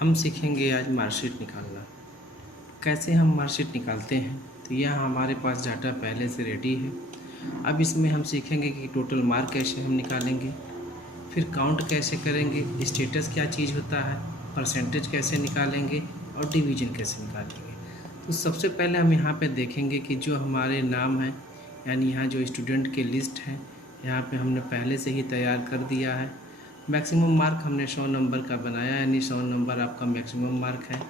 हम सीखेंगे आज मार्कशीट निकालना। कैसे हम मार्कशीट निकालते हैं, तो यह हमारे पास डाटा पहले से रेडी है। अब इसमें हम सीखेंगे कि टोटल मार्क कैसे हम निकालेंगे, फिर काउंट कैसे करेंगे, स्टेटस क्या चीज़ होता है, परसेंटेज कैसे निकालेंगे और डिवीज़न कैसे निकालेंगे। तो सबसे पहले हम यहाँ पे देखेंगे कि जो हमारे नाम हैं, यानी यहाँ जो स्टूडेंट के लिस्ट हैं, यहाँ पे हमने पहले से ही तैयार कर दिया है। मैक्सिमम मार्क हमने 100 नंबर का बनाया, यानी 100 नंबर आपका मैक्सिमम मार्क है।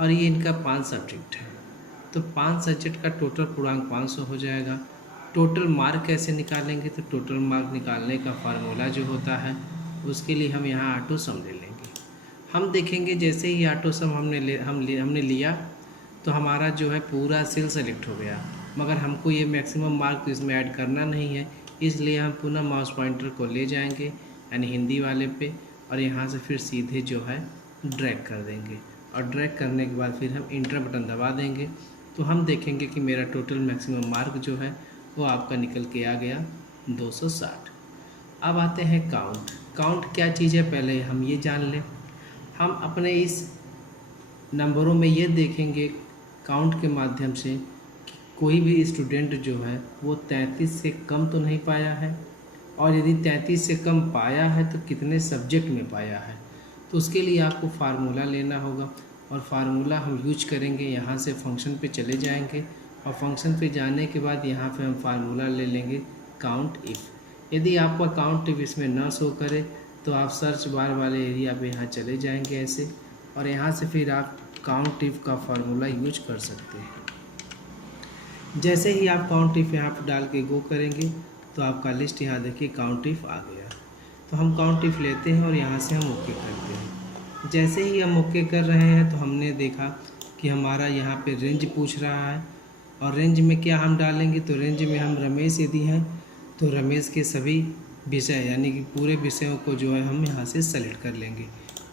और ये इनका 5 सब्जेक्ट है, तो 5 सब्जेक्ट का टोटल पूर्णांक 500 हो जाएगा। टोटल मार्क कैसे निकालेंगे, तो टोटल मार्क निकालने का फार्मूला जो होता है उसके लिए हम यहाँ ऑटो सम ले लेंगे। हम देखेंगे जैसे ही ऑटो सम हमने लिया तो हमारा जो है पूरा सेल सेलेक्ट हो गया, मगर हमको ये मैक्सिमम मार्क तो इसमें ऐड करना नहीं है, इसलिए हम पुनः माउस पॉइंटर को ले जाएंगे यानी हिंदी वाले पे, और यहाँ से फिर सीधे जो है ड्रैग कर देंगे, और ड्रैग करने के बाद फिर हम इंटर बटन दबा देंगे। तो हम देखेंगे कि मेरा टोटल मैक्सिमम मार्क जो है वो आपका निकल के आ गया 260। अब आते हैं काउंट। काउंट क्या चीज़ है पहले हम ये जान लें। हम अपने इस नंबरों में ये देखेंगे काउंट के माध्यम से कि कोई भी स्टूडेंट जो है वो 33 से कम तो नहीं पाया है, और यदि 33 से कम पाया है तो कितने सब्जेक्ट में पाया है। तो उसके लिए आपको फार्मूला लेना होगा, और फार्मूला हम यूज करेंगे। यहाँ से फंक्शन पे चले जाएंगे, और फंक्शन पे जाने के बाद यहाँ पे हम फार्मूला ले लेंगे काउंट इफ़। यदि आपका काउंट इफ़ इसमें ना शो करे तो आप सर्च बार वाले एरिया पे यहाँ चले जाएंगे ऐसे, और यहाँ से फिर आप काउंट इफ़ का फार्मूला यूज कर सकते हैं। जैसे ही आप काउंट इफ़ यहाँ पर डाल के गो करेंगे तो आपका लिस्ट यहाँ देखिए काउंट इफ़ आ गया। तो हम काउंट इफ़ लेते हैं और यहाँ से हम ओके करते हैं। जैसे ही हम ओके कर रहे हैं तो हमने देखा कि हमारा यहाँ पे रेंज पूछ रहा है, और रेंज में क्या हम डालेंगे, तो रेंज में हम रमेश यदि हैं तो रमेश के सभी विषय यानी कि पूरे विषयों को जो है हम यहाँ से सेलेक्ट कर लेंगे।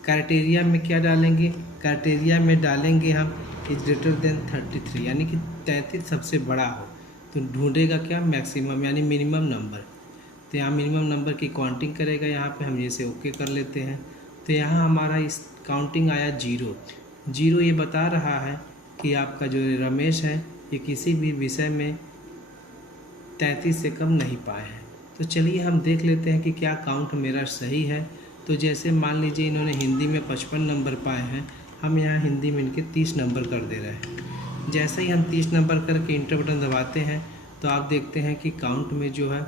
क्राइटेरिया में क्या डालेंगे, क्राइटेरिया में डालेंगे हम इज ग्रेटर देन 33, यानी कि 33 सबसे बड़ा हो। तो ढूंढेगा क्या, मैक्सिमम यानी मिनिमम नंबर। तो यहाँ मिनिमम नंबर की काउंटिंग करेगा, यहाँ पे हम जैसे ओके कर लेते हैं। तो यहाँ हमारा इस काउंटिंग आया 0। 0 ये बता रहा है कि आपका जो रमेश है ये किसी भी विषय में 33 से कम नहीं पाए हैं। तो चलिए हम देख लेते हैं कि क्या काउंट मेरा सही है। तो जैसे मान लीजिए इन्होंने हिंदी में 55 नंबर पाए हैं, हम यहाँ हिंदी में इनके 30 नंबर कर दे रहे हैं। जैसे ही हम 30 नंबर करके इंटर बटन दबाते हैं तो आप देखते हैं कि काउंट में जो है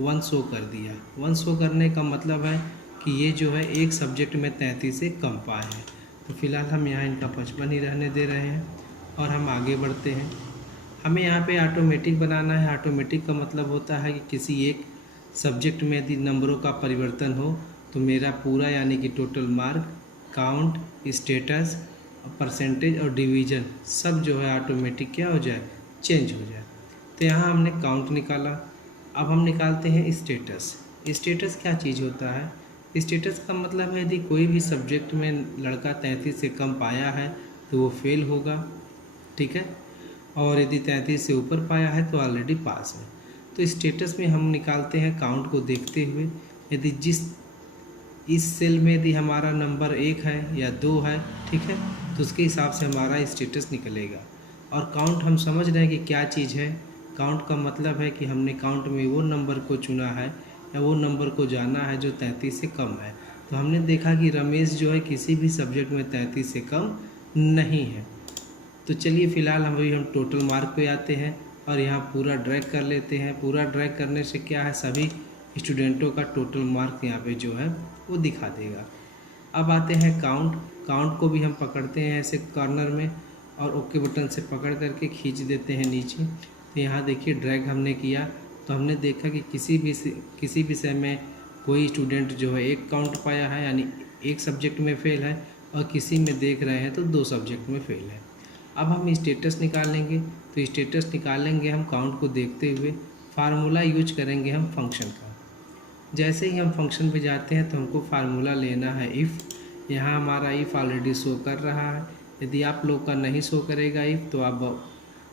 1 शो कर दिया। 1 शो करने का मतलब है कि ये जो है एक सब्जेक्ट में 33 से कम पाए हैं। तो फिलहाल हम यहाँ इनका 55 ही रहने दे रहे हैं, और हम आगे बढ़ते हैं। हमें यहाँ पे ऑटोमेटिक बनाना है। ऑटोमेटिक का मतलब होता है कि किसी एक सब्जेक्ट में यदि नंबरों का परिवर्तन हो तो मेरा पूरा यानी कि total mark, count, status, percentage और डिवीज़न सब जो है ऑटोमेटिक क्या हो जाए, चेंज हो जाए। तो यहाँ हमने काउंट निकाला। अब हम निकालते हैं स्टेटस। स्टेटस क्या चीज़ होता है, स्टेटस का मतलब है यदि कोई भी सब्जेक्ट में लड़का 33 से कम पाया है तो वो फेल होगा, ठीक है, और यदि 33 से ऊपर पाया है तो ऑलरेडी पास है। तो स्टेटस में हम निकालते हैं काउंट को देखते हुए। यदि इस सेल में यदि हमारा नंबर 1 है या 2 है, ठीक है, तो उसके हिसाब से हमारा स्टेटस निकलेगा। और काउंट हम समझ रहे हैं कि क्या चीज़ है। काउंट का मतलब है कि हमने काउंट में वो नंबर को चुना है या वो नंबर को जाना है जो 33 से कम है। तो हमने देखा कि रमेश जो है किसी भी सब्जेक्ट में 33 से कम नहीं है। तो चलिए फ़िलहाल हम टोटल मार्क पे आते हैं और यहाँ पूरा ड्रैग कर लेते हैं। पूरा ड्रैग करने से क्या है, सभी स्टूडेंटों का टोटल मार्क यहाँ पे जो है वो दिखा देगा। अब आते हैं काउंट। काउंट को भी हम पकड़ते हैं ऐसे कॉर्नर में, और ओके बटन से पकड़ करके खींच देते हैं नीचे। तो यहाँ देखिए ड्रैग हमने किया तो हमने देखा कि किसी विषय में कोई स्टूडेंट जो है 1 काउंट पाया है यानी 1 सब्जेक्ट में फ़ेल है, और किसी में देख रहे हैं तो 2 सब्जेक्ट में फ़ेल है। अब हम स्टेटस निकालेंगे। तो स्टेटस निकालेंगे हम काउंट को देखते हुए, फार्मूला यूज करेंगे हम फंक्शन का। जैसे ही हम फंक्शन पे जाते हैं तो हमको फार्मूला लेना है इफ़। यहाँ हमारा इफ़ ऑलरेडी शो कर रहा है। यदि आप लोग का नहीं शो करेगा इफ़ तो आप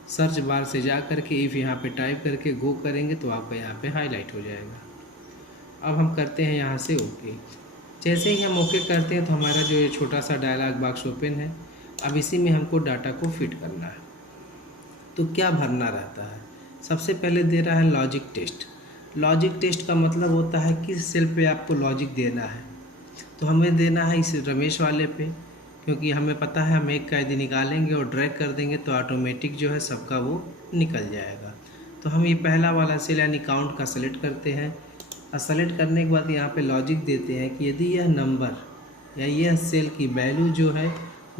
सर्च बार से जा कर के इफ़ यहाँ पे टाइप करके गो करेंगे तो आपका यहाँ पे हाईलाइट हो जाएगा। अब हम करते हैं यहाँ से ओके। जैसे ही हम ओके करते हैं तो हमारा जो ये छोटा सा डायलॉग बॉक्स ओपन है। अब इसी में हमको डाटा को फिट करना है। तो क्या भरना रहता है? सबसे पहले दे रहा है लॉजिक टेस्ट। लॉजिक टेस्ट का मतलब होता है किस सेल पे आपको लॉजिक देना है। तो हमें देना है इस रमेश वाले पे, क्योंकि हमें पता है हम एक का यदि निकालेंगे और ड्रैग कर देंगे तो ऑटोमेटिक जो है सबका वो निकल जाएगा। तो हम ये पहला वाला सेल यानी काउंट का सेलेक्ट करते हैं और सेलेक्ट करने के बाद यहाँ पे लॉजिक देते हैं कि यदि यह नंबर या यह सेल की वैल्यू जो है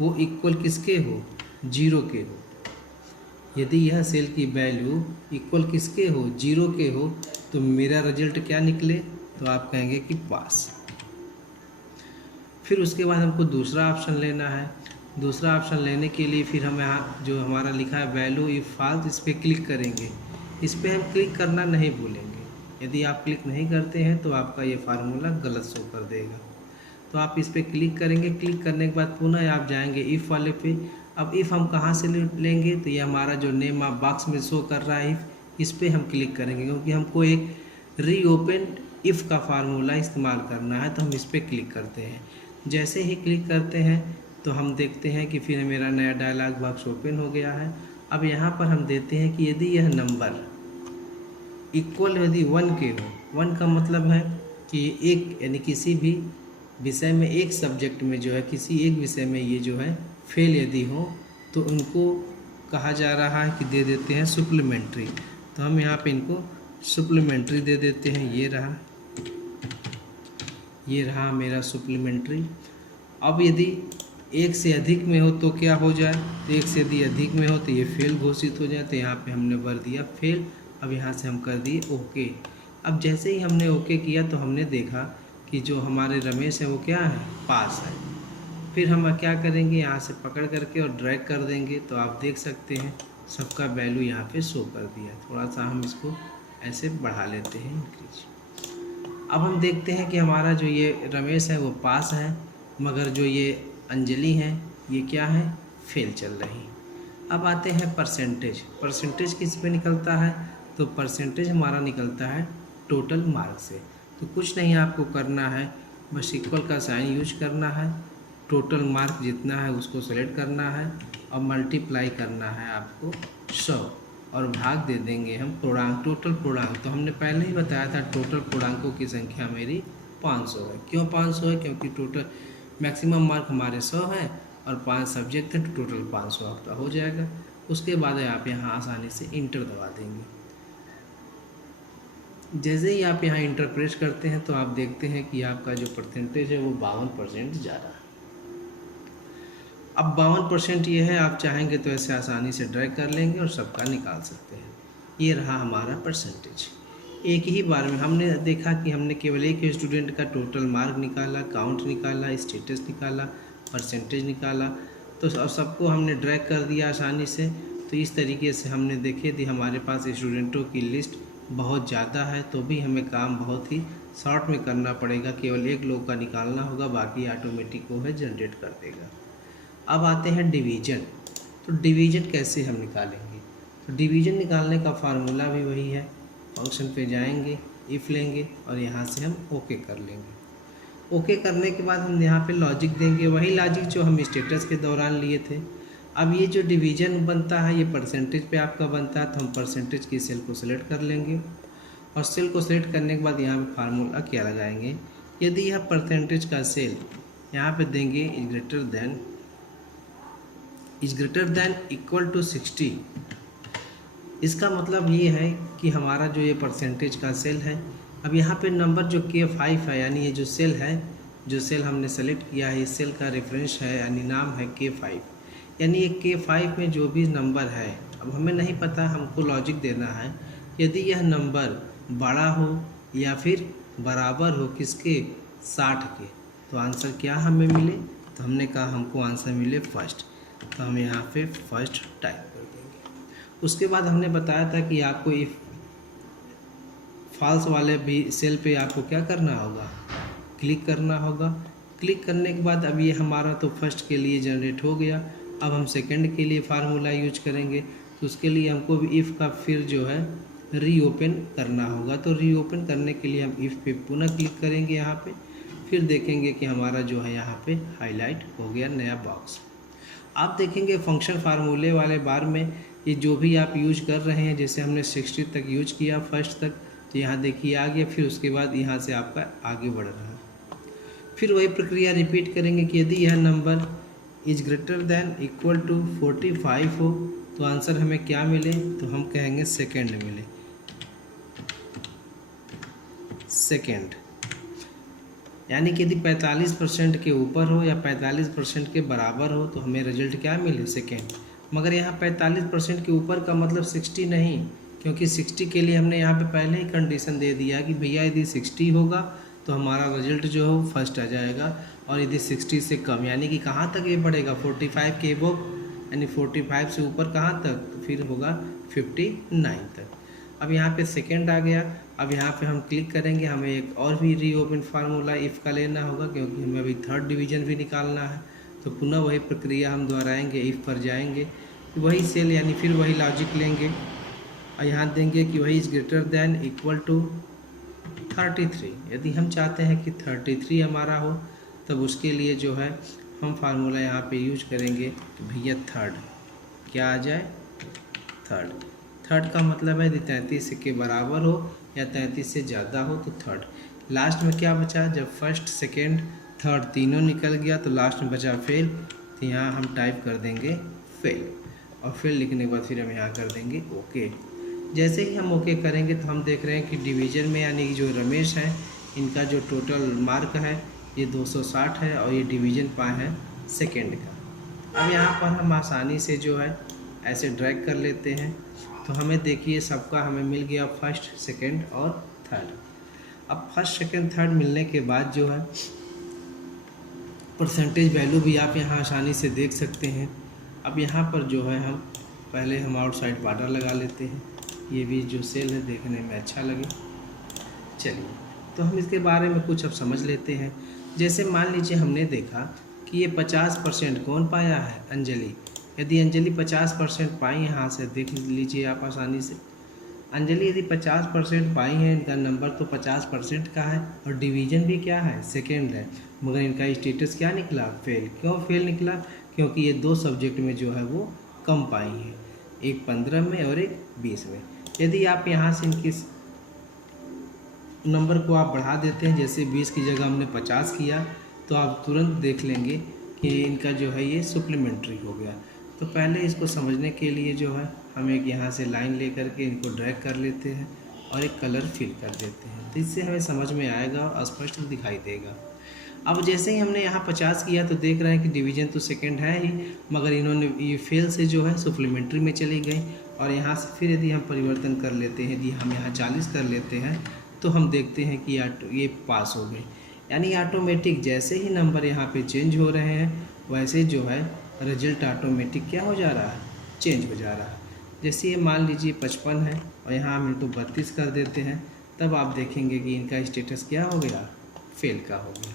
वो इक्वल किसके हो, 0 के हो। यदि यह सेल की वैल्यू इक्वल किसके हो, 0 के हो, तो मेरा रिजल्ट क्या निकले, तो आप कहेंगे कि पास। फिर उसके बाद हमको दूसरा ऑप्शन लेना है। दूसरा ऑप्शन लेने के लिए फिर हम यहाँ जो हमारा लिखा है वैल्यू इफ फॉल्स, इस पर क्लिक करेंगे। इस पर हम क्लिक करना नहीं भूलेंगे। यदि आप क्लिक नहीं करते हैं तो आपका ये फार्मूला गलत शो कर देगा। तो आप इस पर क्लिक करेंगे। क्लिक करने के बाद पुनः आप जाएंगे इफ़ वाले पे। अब इफ़ हम कहाँ से लेंगे, तो ये हमारा जो नेम ऑफ बॉक्स में शो कर रहा है इफ़, इस पर हम क्लिक करेंगे क्योंकि हमको एक रीओपन इफ़ का फार्मूला इस्तेमाल करना है। तो हम इस पर क्लिक करते हैं। जैसे ही क्लिक करते हैं तो हम देखते हैं कि फिर मेरा नया डायलॉग बॉक्स ओपन हो गया है। अब यहाँ पर हम देते हैं कि यदि यह नंबर इक्वल यदि 1 के हो, 1 का मतलब है कि एक यानी किसी भी विषय में, एक सब्जेक्ट में जो है, किसी एक विषय में ये जो है फेल यदि हो तो उनको कहा जा रहा है कि दे देते हैं सप्लीमेंट्री। तो हम यहाँ पे इनको सप्लीमेंट्री दे देते हैं। ये रहा मेरा सप्लीमेंट्री। अब यदि एक से अधिक में हो तो क्या हो जाए, तो एक से यदि अधिक में हो तो ये फेल घोषित हो जाए। तो यहाँ पे हमने भर दिया फेल। अब यहाँ से हम कर दिए ओके। अब जैसे ही हमने ओके किया तो हमने देखा कि जो हमारे रमेश है वो क्या है, पास है। फिर हम क्या करेंगे, यहाँ से पकड़ करके और ड्रैग कर देंगे। तो आप देख सकते हैं सबका वैल्यू यहाँ पे शो कर दिया। थोड़ा सा हम इसको ऐसे बढ़ा लेते हैं, इंक्रीज। अब हम देखते हैं कि हमारा जो ये रमेश है वो पास है, मगर जो ये अंजलि है ये क्या है, फेल चल रही। अब आते हैं परसेंटेज। परसेंटेज किस पे निकलता है, तो परसेंटेज हमारा निकलता है टोटल मार्क से। तो कुछ नहीं आपको करना है, बस इक्वल का साइन यूज करना है। टोटल मार्क जितना है उसको सेलेक्ट करना है और मल्टीप्लाई करना है आपको 100 और भाग दे देंगे हम पूर्णांक, टोटल पूर्णांक। तो हमने पहले ही बताया था टोटल पूर्णांकों की संख्या मेरी 500 है। क्यों 500 है, क्योंकि टोटल मैक्सिमम मार्क हमारे 100 है और 5 सब्जेक्ट हैं, तो टोटल 500 आपका हो जाएगा। उसके बाद आप यहाँ आसानी से इंटर दबा देंगे। जैसे ही आप यहाँ इंटर प्रेस करते हैं तो आप देखते हैं कि आपका जो परसेंटेज है वो 52% जा रहा है। अब 52% ये है, आप चाहेंगे तो ऐसे आसानी से ड्रैग कर लेंगे और सबका निकाल सकते हैं। ये रहा हमारा परसेंटेज। एक ही बार में हमने देखा कि हमने केवल एक स्टूडेंट का टोटल मार्क निकाला, काउंट निकाला, स्टेटस निकाला, परसेंटेज निकाला, तो सबको हमने ड्रैग कर दिया आसानी से। तो इस तरीके से हमने देखे थी हमारे पास स्टूडेंटों की लिस्ट बहुत ज़्यादा है, तो भी हमें काम बहुत ही शॉर्ट में करना पड़ेगा। केवल एक लोग का निकालना होगा, बाकी ऑटोमेटिक वो है जनरेट कर देगा। अब आते हैं डिवीज़न। तो डिवीज़न कैसे हम निकालेंगे, तो डिवीज़न निकालने का फार्मूला भी वही है। फंक्शन पे जाएंगे, इफ़ लेंगे और यहाँ से हम ओके कर लेंगे। ओके करने के बाद हम यहाँ पे लॉजिक देंगे, वही लॉजिक जो हम स्टेटस के दौरान लिए थे। अब ये जो डिवीज़न बनता है ये परसेंटेज पे आपका बनता है, तो हम परसेंटेज की सेल को सिलेक्ट कर लेंगे और सेल को सिलेक्ट करने के बाद यहाँ पे फार्मूला क्या लगाएंगे। यदि यह परसेंटेज का सेल यहाँ पे देंगे is greater than equal to 60, इसका मतलब ये है कि हमारा जो ये परसेंटेज का सेल है, अब यहाँ पे नंबर जो K5 है, यानी ये जो सेल है, जो सेल हमने सेलेक्ट किया है, इस सेल का रेफरेंस है यानी नाम है K5, यानी ये K5 में जो भी नंबर है, अब हमें नहीं पता, हमको लॉजिक देना है। यदि यह नंबर बड़ा हो या फिर बराबर हो किसके, 60 के, तो आंसर क्या हमें मिले, तो हमने कहा हमको आंसर मिले फर्स्ट। तो हम यहाँ पे फर्स्ट टाइप कर देंगे। उसके बाद हमने बताया था कि आपको इफ फॉल्स वाले भी सेल पे आपको क्या करना होगा, क्लिक करना होगा। क्लिक करने के बाद अब ये हमारा तो फर्स्ट के लिए जनरेट हो गया। अब हम सेकंड के लिए फार्मूला यूज करेंगे, तो उसके लिए हमको भी इफ़ का फिर जो है रीओपन करना होगा। तो रीओपन करने के लिए हम इफ़ पे पुनः क्लिक करेंगे यहाँ पे, फिर देखेंगे कि हमारा जो है यहाँ पे हाईलाइट हो गया नया बॉक्स। आप देखेंगे फंक्शन फार्मूले वाले बार में ये जो भी आप यूज कर रहे हैं, जैसे हमने 60 तक यूज किया फर्स्ट तक, तो यहाँ देखिए आ गया, फिर उसके बाद यहाँ से आपका आगे बढ़ रहा है। फिर वही प्रक्रिया रिपीट करेंगे कि यदि यह number is greater than equal to 45 हो तो आंसर हमें क्या मिले, तो हम कहेंगे सेकेंड मिले, सेकेंड। यानी कि यदि 45% के ऊपर हो या 45% के बराबर हो तो हमें रिजल्ट क्या मिले, सेकेंड। मगर यहाँ 45% के ऊपर का मतलब 60 नहीं, क्योंकि 60 के लिए हमने यहाँ पे पहले ही कंडीशन दे दिया कि भैया यदि 60 होगा तो हमारा रिजल्ट जो है फर्स्ट आ जाएगा, और यदि 60 से कम यानी कि कहाँ तक ये बढ़ेगा, 45 के एबोव, यानी 45 से ऊपर कहाँ तक, तो फिर होगा 59 तक। अब यहाँ पे सेकेंड आ गया। अब यहाँ पे हम क्लिक करेंगे, हमें एक और भी रीओपन फार्मूला इफ़ का लेना होगा, क्योंकि हमें अभी थर्ड डिवीज़न भी निकालना है। तो पुनः वही प्रक्रिया हम दोहराएंगे, इफ़ पर जाएंगे, वही सेल यानी फिर वही लॉजिक लेंगे और यहाँ देंगे कि वही is greater than equal to 33। यदि हम चाहते हैं कि 33 हमारा हो तब उसके लिए जो है हम फार्मूला यहाँ पे यूज करेंगे कि भैया थर्ड क्या आ जाए, थर्ड। थर्ड का मतलब है यदि 33 के बराबर हो या 33 से ज़्यादा हो तो थर्ड। लास्ट में क्या बचा, जब फर्स्ट सेकेंड थर्ड तीनों निकल गया तो लास्ट में बचा फेल, तो यहाँ हम टाइप कर देंगे फेल, और फेल लिखने के बाद फिर हम यहाँ कर देंगे ओके। जैसे ही हम ओके करेंगे तो हम देख रहे हैं कि डिवीज़न में यानी कि जो रमेश है इनका जो टोटल मार्क है ये 260 है और ये डिवीज़न पाए हैं सेकेंड का। अब यहाँ पर हम आसानी से जो है ऐसे ड्रैग कर लेते हैं, तो हमें देखिए सबका हमें मिल गया फर्स्ट सेकेंड और थर्ड। अब फर्स्ट सेकेंड थर्ड मिलने के बाद जो है परसेंटेज वैल्यू भी आप यहाँ आसानी से देख सकते हैं। अब यहाँ पर जो है हम पहले हम आउटसाइड बॉर्डर लगा लेते हैं, ये भी जो सेल है देखने में अच्छा लगे। चलिए तो हम इसके बारे में कुछ अब समझ लेते हैं। जैसे मान लीजिए हमने देखा कि ये 50% कौन पाया है, अंजलि। यदि अंजलि 50% पाई, यहाँ से देख लीजिए आप आसानी से, अंजलि यदि 50% पाई है, इनका नंबर तो 50% का है और डिवीज़न भी क्या है, सेकेंड है, मगर इनका स्टेटस क्या निकला, फेल। क्यों फेल निकला, क्योंकि ये दो सब्जेक्ट में जो है वो कम पाई हैं, एक 15 में और एक 20 में। यदि आप यहाँ से इनकी नंबर को आप बढ़ा देते हैं, जैसे 20 की जगह हमने 50 किया, तो आप तुरंत देख लेंगे कि इनका जो है ये सप्लीमेंट्री हो गया। तो पहले इसको समझने के लिए जो है हम एक यहाँ से लाइन ले करके इनको ड्रैग कर लेते हैं और एक कलर फिल कर देते हैं, तो इससे हमें समझ में आएगा और स्पष्ट दिखाई देगा। अब जैसे ही हमने यहाँ 50 किया तो देख रहे हैं कि डिवीज़न तो सेकंड है ही, मगर इन्होंने ये फेल से जो है सप्लीमेंट्री में चली गई। और यहाँ से फिर यदि हम परिवर्तन कर लेते हैं, यदि हम यहाँ 40 कर लेते हैं तो हम देखते हैं कि ये पास हो गई। यानी ऑटोमेटिक जैसे ही नंबर यहाँ पे चेंज हो रहे हैं वैसे जो है रिजल्ट ऑटोमेटिक क्या हो जा रहा है, चेंज हो जा रहा है। जैसे ये मान लीजिए 55 है और यहाँ हम इनको 32 कर देते हैं, तब आप देखेंगे कि इनका स्टेटस क्या हो गया, फेल का हो गया।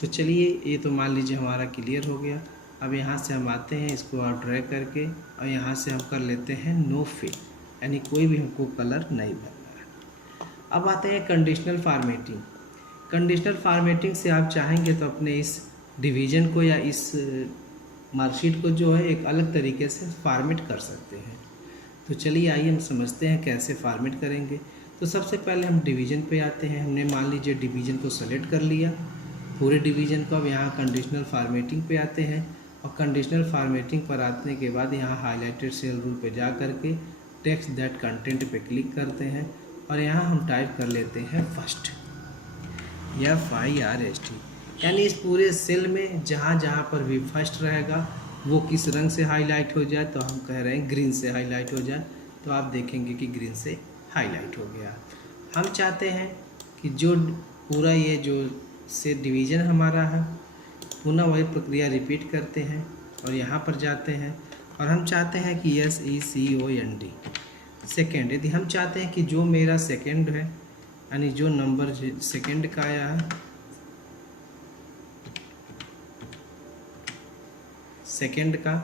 तो चलिए ये तो मान लीजिए हमारा क्लियर हो गया। अब यहाँ से हम आते हैं, इसको आप ड्रैग करके और यहाँ से हम कर लेते हैं नो फिल, यानी कोई भी हमको कलर नहीं भरना है। अब आते हैं कंडीशनल फार्मेटिंग। कंडीशनल फार्मेटिंग से आप चाहेंगे तो अपने इस डिवीज़न को या इस मार्कशीट को जो है एक अलग तरीके से फार्मेट कर सकते हैं। तो चलिए आइए हम समझते हैं कैसे फार्मेट करेंगे। तो सबसे पहले हम डिवीज़न पे आते हैं। हमने मान लीजिए डिवीज़न को सेलेक्ट कर लिया, पूरे डिवीज़न को। अब यहाँ कंडीशनल फार्मेटिंग पे आते हैं और कंडीशनल फार्मेटिंग पर आने के बाद यहाँ हाईलाइटेड सेल रूल पे जा करके टेक्स्ट दैट कंटेंट पे क्लिक करते हैं और यहाँ हम टाइप कर लेते हैं फर्स्ट, FIRST। यानी इस पूरे सेल में जहाँ जहाँ पर भी फर्स्ट रहेगा वो किस रंग से हाईलाइट हो जाए, तो हम कह रहे हैं ग्रीन से हाईलाइट हो जाए। तो आप देखेंगे कि ग्रीन से हाईलाइट हो गया। हम चाहते हैं कि जो पूरा ये जो से डिवीज़न हमारा है पुनः वही प्रक्रिया रिपीट करते हैं और यहाँ पर जाते हैं और हम चाहते हैं कि SECOND सेकेंड। यदि हम चाहते हैं कि जो मेरा सेकेंड है यानी जो नंबर सेकेंड का आया है सेकेंड का,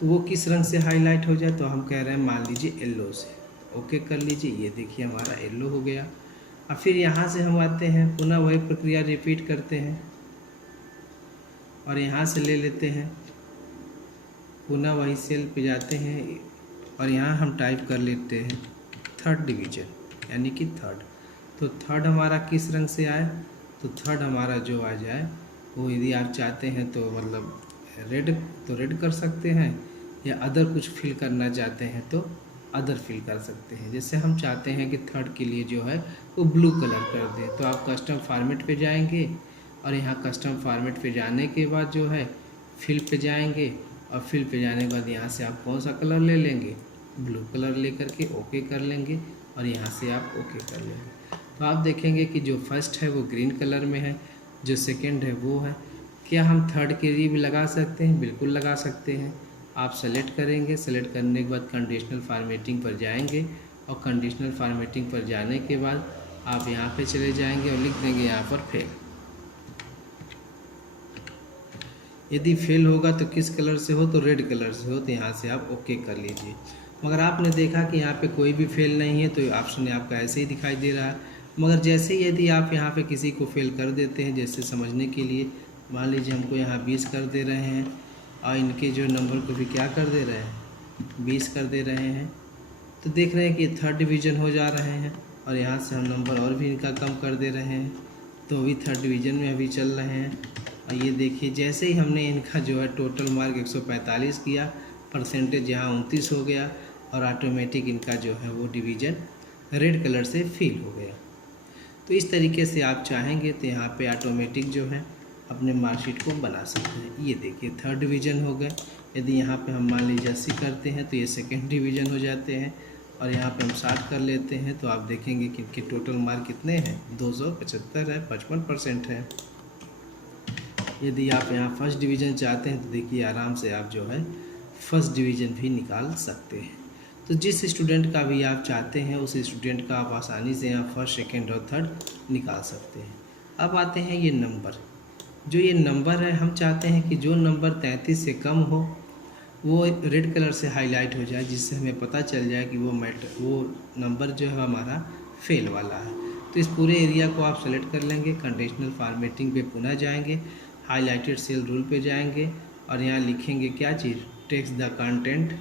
तो वो किस रंग से हाईलाइट हो जाए, तो हम कह रहे हैं मान लीजिए येलो से। ओके कर लीजिए, ये देखिए हमारा येलो हो गया। अब फिर यहाँ से हम आते हैं, पुनः वही प्रक्रिया रिपीट करते हैं और यहाँ से ले लेते हैं, पुनः वही सेल पे जाते हैं और यहाँ हम टाइप कर लेते हैं थर्ड डिवीज़न, यानी कि थर्ड। तो थर्ड हमारा किस रंग से आए, तो थर्ड हमारा जो आ जाए वो, यदि आप चाहते हैं तो मतलब रेड, तो रेड कर सकते हैं, या अदर कुछ फिल करना चाहते हैं तो अदर फिल कर सकते हैं। जैसे हम चाहते हैं कि थर्ड के लिए जो है वो ब्लू कलर कर दें, तो आप कस्टम फॉर्मेट पे जाएंगे और यहाँ कस्टम फॉर्मेट पे जाने के बाद जो है फिल पे जाएंगे और फिल पे जाने के बाद यहाँ से आप कौन सा कलर ले लेंगे, ब्लू कलर ले करके ओके कर लेंगे और यहाँ से आप ओके कर लेंगे। तो आप देखेंगे कि जो फर्स्ट है वो ग्रीन कलर में है, जो सेकंड है वो है। क्या हम थर्ड के लिए भी लगा सकते हैं? बिल्कुल लगा सकते हैं। आप सेलेक्ट करेंगे, सेलेक्ट करने के बाद कंडीशनल फॉर्मेटिंग पर जाएंगे और कंडीशनल फॉर्मेटिंग पर जाने के बाद आप यहाँ पे चले जाएंगे और लिख देंगे यहाँ पर फेल। यदि फेल होगा तो किस कलर से हो, तो रेड कलर से हो, तो यहाँ से आप ओके कर लीजिए। मगर आपने देखा कि यहाँ पे कोई भी फेल नहीं है, तो ऑप्शन आपका ऐसे ही दिखाई दे रहा है। मगर जैसे ही यदि आप यहाँ पे किसी को फेल कर देते हैं, जैसे समझने के लिए मान लीजिए हमको यहाँ 20 कर दे रहे हैं और इनके जो नंबर को भी क्या कर दे रहे हैं, 20 कर दे रहे हैं, तो देख रहे हैं कि थर्ड डिवीज़न हो जा रहे हैं और यहाँ से हम नंबर और भी इनका कम कर दे रहे हैं, तो अभी थर्ड डिवीज़न में अभी चल रहे हैं। और ये देखिए जैसे ही हमने इनका जो है टोटल मार्क 145 किया, परसेंटेज यहाँ 29 हो गया और ऑटोमेटिक इनका जो है वो डिवीज़न रेड कलर से फिल हो गया। तो इस तरीके से आप चाहेंगे तो यहाँ पे ऑटोमेटिक जो है अपने मार्कशीट को बना सकते हैं। ये देखिए थर्ड डिवीज़न हो गए। यदि यहाँ पे हम मान लीजिए 80 करते हैं तो ये सेकेंड डिवीज़न हो जाते हैं और यहाँ पे हम 60 कर लेते हैं तो आप देखेंगे कि इनके टोटल मार्क कितने हैं, 275 है, 55% है। यदि आप यहाँ फर्स्ट डिवीज़न चाहते हैं तो देखिए आराम से आप जो है फर्स्ट डिवीज़न भी निकाल सकते हैं। तो जिस स्टूडेंट का भी आप चाहते हैं उस स्टूडेंट का आप आसानी से यहाँ फर्स्ट, सेकेंड और थर्ड निकाल सकते हैं। अब आते हैं ये नंबर। जो ये नंबर है हम चाहते हैं कि जो नंबर 33 से कम हो वो रेड कलर से हाईलाइट हो जाए, जिससे हमें पता चल जाए कि वो नंबर जो है हमारा फेल वाला है। तो इस पूरे एरिया को आप सेलेक्ट कर लेंगे, कंडीशनल फॉर्मेटिंग पे पुनः जाएंगे, हाईलाइटेड सेल रूल पे जाएंगे और यहाँ लिखेंगे क्या चीज़, टेक्स्ट द कंटेंट।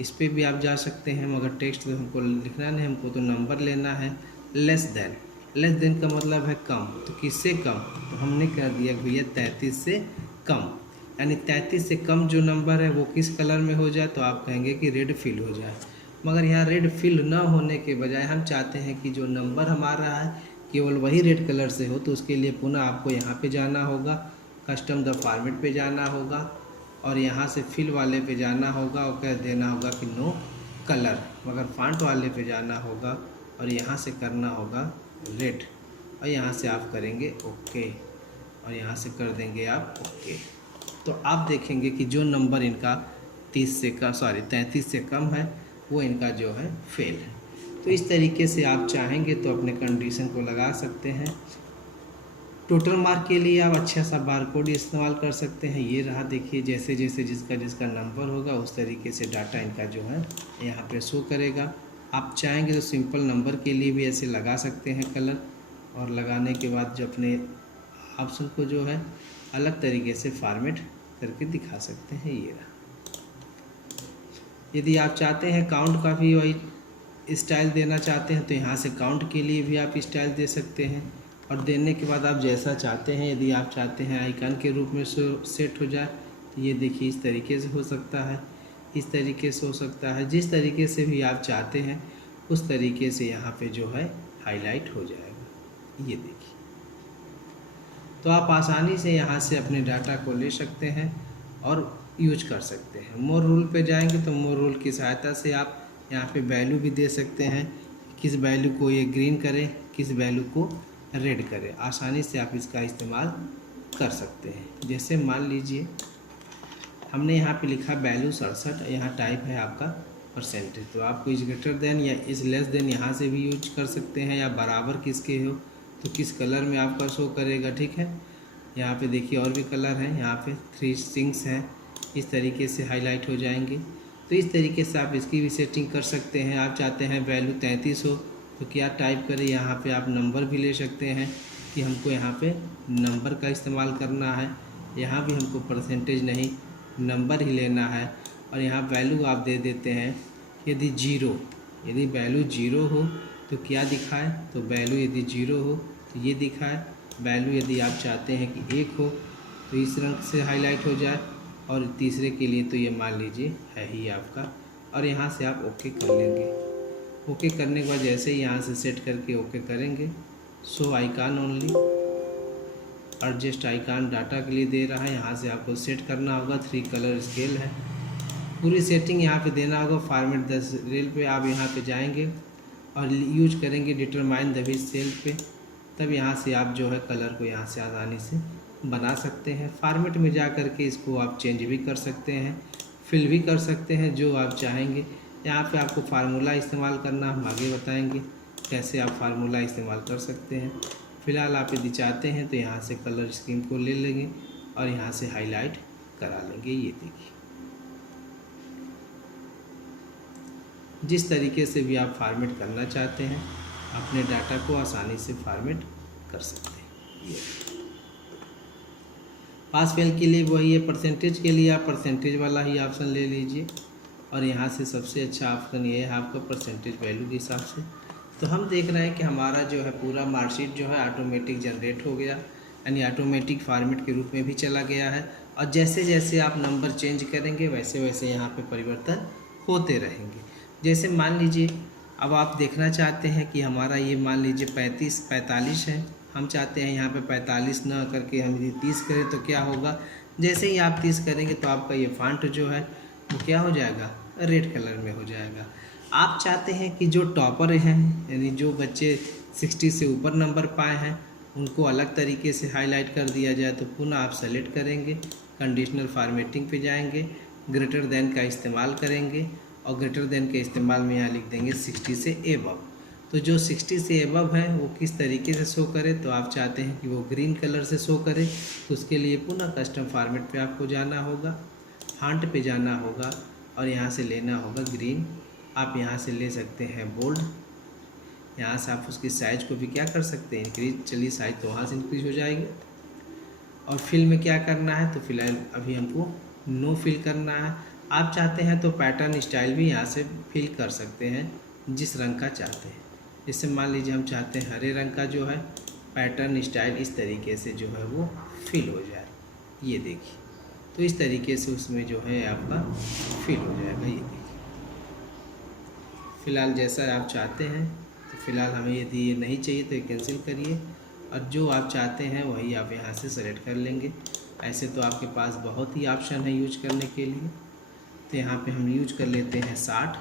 इस पे भी आप जा सकते हैं, मगर टेक्स्ट तो हमको लिखना नहीं, हमको तो नंबर लेना है। लेस देन, लेस देन का मतलब है कम, तो किससे कम, तो हमने कर दिया भैया 33 से कम, यानी 33 से कम जो नंबर है वो किस कलर में हो जाए, तो आप कहेंगे कि रेड फिल हो जाए। मगर यहाँ रेड फिल न होने के बजाय हम चाहते हैं कि जो नंबर हमारा है केवल वही रेड कलर से हो, तो उसके लिए पुनः आपको यहाँ पे जाना होगा, कस्टम द फॉर्मेट पे जाना होगा और यहाँ से फिल वाले पे जाना होगा और कह देना होगा कि नो कलर, मगर फॉन्ट वाले पे जाना होगा और यहाँ से करना होगा रेड और यहाँ से आप करेंगे ओके और यहाँ से कर देंगे आप ओके। तो आप देखेंगे कि जो नंबर इनका 33 से कम है वो इनका जो है फेल है। तो इस तरीके से आप चाहेंगे तो अपने कंडीशन को लगा सकते हैं। टोटल मार्क के लिए आप अच्छा सा बारकोड इस्तेमाल कर सकते हैं। ये रहा, देखिए जैसे जैसे जिसका नंबर होगा उस तरीके से डाटा इनका जो है यहाँ पे शो करेगा। आप चाहेंगे तो सिंपल नंबर के लिए भी ऐसे लगा सकते हैं कलर, और लगाने के बाद जो अपने ऑप्शन को जो है अलग तरीके से फॉर्मेट करके दिखा सकते हैं। ये रहा। यदि आप चाहते हैं काउंट का भी वही स्टाइल देना चाहते हैं तो यहाँ से काउंट के लिए भी आप स्टाइल दे सकते हैं, और देने के बाद आप जैसा चाहते हैं, यदि आप चाहते हैं आइकन के रूप में सेट हो जाए तो ये देखिए इस तरीके से हो सकता है, इस तरीके से हो सकता है, जिस तरीके से भी आप चाहते हैं उस तरीके से यहाँ पे जो है हाईलाइट हो जाएगा। ये देखिए, तो आप आसानी से यहाँ से अपने डाटा को ले सकते हैं और यूज कर सकते हैं। मोर रूल पे जाएंगे तो मोर रूल की सहायता से आप यहाँ पे वैल्यू भी दे सकते हैं, किस वैल्यू को ये ग्रीन करे, किस वैल्यू को रेड करे। आसानी से आप इसका इस्तेमाल कर सकते हैं। जैसे मान लीजिए हमने यहाँ पे लिखा वैल्यू 67, यहाँ टाइप है आपका परसेंटेज, तो आपको इज ग्रेटर देन या इज लेस देन यहाँ से भी यूज कर सकते हैं, या बराबर किसके हो तो किस कलर में आपका शो करेगा। ठीक है, यहाँ पे देखिए और भी कलर हैं, यहाँ पे 3 स्ट्रिंग्स हैं, इस तरीके से हाईलाइट हो जाएंगे। तो इस तरीके से आप इसकी भी सेटिंग कर सकते हैं। आप चाहते हैं वैल्यू 33 हो तो क्या टाइप करें, यहाँ पे आप नंबर भी ले सकते हैं कि हमको यहाँ पे नंबर का इस्तेमाल करना है। यहाँ भी हमको परसेंटेज नहीं, नंबर ही लेना है। और यहाँ वैल्यू आप दे देते हैं, यदि जीरो, यदि वैल्यू जीरो हो तो क्या दिखाए, तो वैल्यू यदि जीरो हो तो ये दिखाए। वैल्यू यदि आप चाहते हैं कि एक हो तो इस रंग से हाईलाइट हो जाए, और तीसरे के लिए तो ये मान लीजिए है ही आपका। और यहाँ से आप ओके कर लेंगे। ओके करने के बाद जैसे ही यहाँ से सेट करके ओके करेंगे, show icon only, adjust icon data के लिए दे रहा है। यहाँ से आपको सेट करना होगा, 3 कलर स्केल है, पूरी सेटिंग यहाँ पे देना होगा। फॉर्मेट 10 रेल पे आप यहाँ पे जाएंगे और यूज करेंगे डिटरमाइन द विथ सेल पे, तब यहाँ से आप जो है कलर को यहाँ से आसानी से बना सकते हैं। फॉर्मेट में जा कर के इसको आप चेंज भी कर सकते हैं, फिल भी कर सकते हैं, जो आप चाहेंगे। यहाँ पे आपको फार्मूला इस्तेमाल करना हम आगे बताएंगे कैसे आप फार्मूला इस्तेमाल कर सकते हैं। फ़िलहाल आप यदि चाहते हैं तो यहाँ से कलर स्कीम को ले लेंगे और यहाँ से हाईलाइट करा लेंगे। ये देखिए, जिस तरीके से भी आप फॉर्मेट करना चाहते हैं अपने डाटा को आसानी से फॉर्मेट कर सकते हैं। ये पास फेल के लिए वही है, परसेंटेज के लिए आप परसेंटेज वाला ही ऑप्शन ले लीजिए। और यहाँ से सबसे अच्छा ऑप्शन ये है आपका परसेंटेज वैल्यू के हिसाब से। तो हम देख रहे हैं कि हमारा जो है पूरा मार्कशीट जो है ऑटोमेटिक जनरेट हो गया, यानी ऑटोमेटिक फॉर्मेट के रूप में भी चला गया है। और जैसे जैसे आप नंबर चेंज करेंगे वैसे वैसे यहाँ पे परिवर्तन होते रहेंगे। जैसे मान लीजिए अब आप देखना चाहते हैं कि हमारा ये मान लीजिए 45 है, हम चाहते हैं यहाँ पे 45 ना करके हम यदि 30 करें तो क्या होगा। जैसे ही आप 30 करेंगे तो आपका ये फॉन्ट जो है वो क्या हो जाएगा, रेड कलर में हो जाएगा। आप चाहते हैं कि जो टॉपर हैं, यानी जो बच्चे 60 से ऊपर नंबर पाए हैं, उनको अलग तरीके से हाईलाइट कर दिया जाए, तो पुनः आप सेलेक्ट करेंगे, कंडीशनल फॉर्मेटिंग पे जाएंगे, ग्रेटर देन का इस्तेमाल करेंगे और ग्रेटर देन के इस्तेमाल में यहाँ लिख देंगे 60 से एबव। तो जो 60 से एबव है वो किस तरीके से शो करे, तो आप चाहते हैं कि वो ग्रीन कलर से शो करे, तो उसके लिए पुनः कस्टम फॉर्मेट पे आपको जाना होगा, फॉन्ट पे जाना होगा और यहाँ से लेना होगा ग्रीन। आप यहाँ से ले सकते हैं बोल्ड, यहाँ से आप उसकी साइज़ को भी क्या कर सकते हैं, इंक्रीज। चलिए साइज़ तो वहाँ से इंक्रीज हो जाएगी। और फिल में क्या करना है, तो फिलहाल अभी हमको नो फिल करना है। आप चाहते हैं तो पैटर्न स्टाइल भी यहाँ से फिल कर सकते हैं जिस रंग का चाहते हैं। जैसे मान लीजिए हम चाहते हैं हरे रंग का जो है पैटर्न स्टाइल इस तरीके से जो है वो फिल हो जाए, ये देखिए। तो इस तरीके से उसमें जो है आपका फिल हो जाएगा, ये देखिए। फ़िलहाल जैसा आप चाहते हैं, तो फ़िलहाल हमें यदि ये नहीं चाहिए तो ये कैंसिल करिए और जो आप चाहते हैं वही आप यहाँ से सेलेक्ट कर लेंगे। ऐसे तो आपके पास बहुत ही ऑप्शन है यूज करने के लिए। तो यहाँ पे हम यूज कर लेते हैं 60,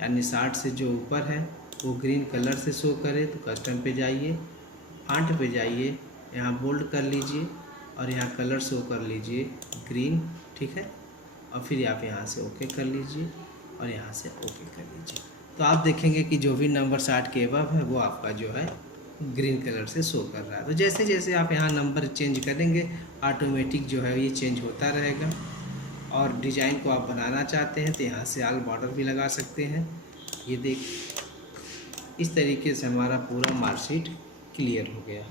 यानी 60 से जो ऊपर है वो ग्रीन कलर से शो करे, तो कस्टम पे जाइए, फॉन्ट पे जाइए, यहाँ बोल्ड कर लीजिए और यहाँ कलर शो कर लीजिए ग्रीन, ठीक है। और फिर आप यहाँ से ओके कर लीजिए और यहाँ से ओके कर लीजिए। तो आप देखेंगे कि जो भी नंबर 60 के अबव है वो आपका जो है ग्रीन कलर से शो कर रहा है। तो जैसे जैसे आप यहाँ नंबर चेंज करेंगे ऑटोमेटिक जो है ये चेंज होता रहेगा। और डिज़ाइन को आप बनाना चाहते हैं तो यहाँ से ऑल बॉर्डर भी लगा सकते हैं। ये देख, इस तरीके से हमारा पूरा मार्कशीट क्लियर हो गया।